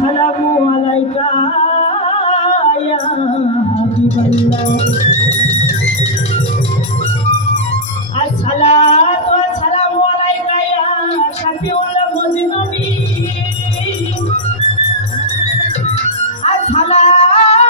সালামু আলাইকা ইয়া হাবিবাল্লাহ। আসসালাতু আসসালামু আলাইকা ইয়া শাফিউল মুজনুবি আসসালাতু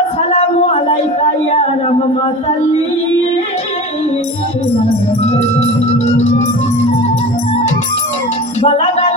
আসসালামু আলাইকা ইয়া রহমাতাল লিল আলামিন। বালাগাল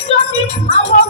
stop it. I want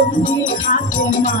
বন্দি হাতে মা